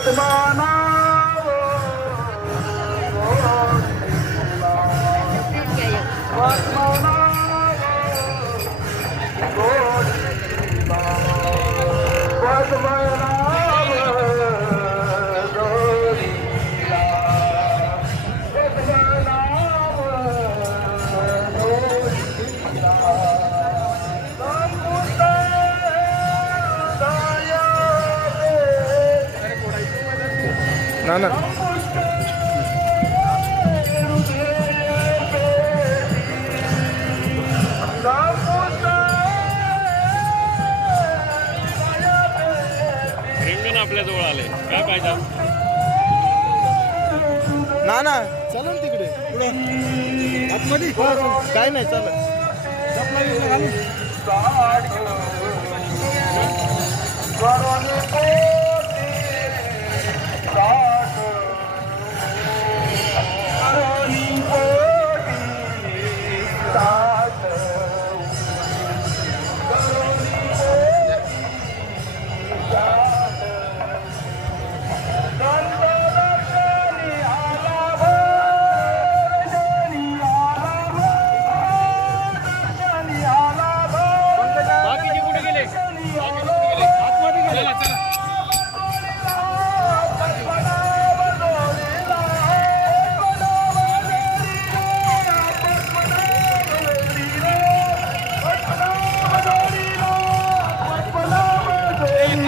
Atmana Atmana Atmana ना ना. रिंगण आपल्या जवळ आले. काय पाहिजे ना ना. चला ना तिकडे. पुढं. आतमध्ये? काय नाही चला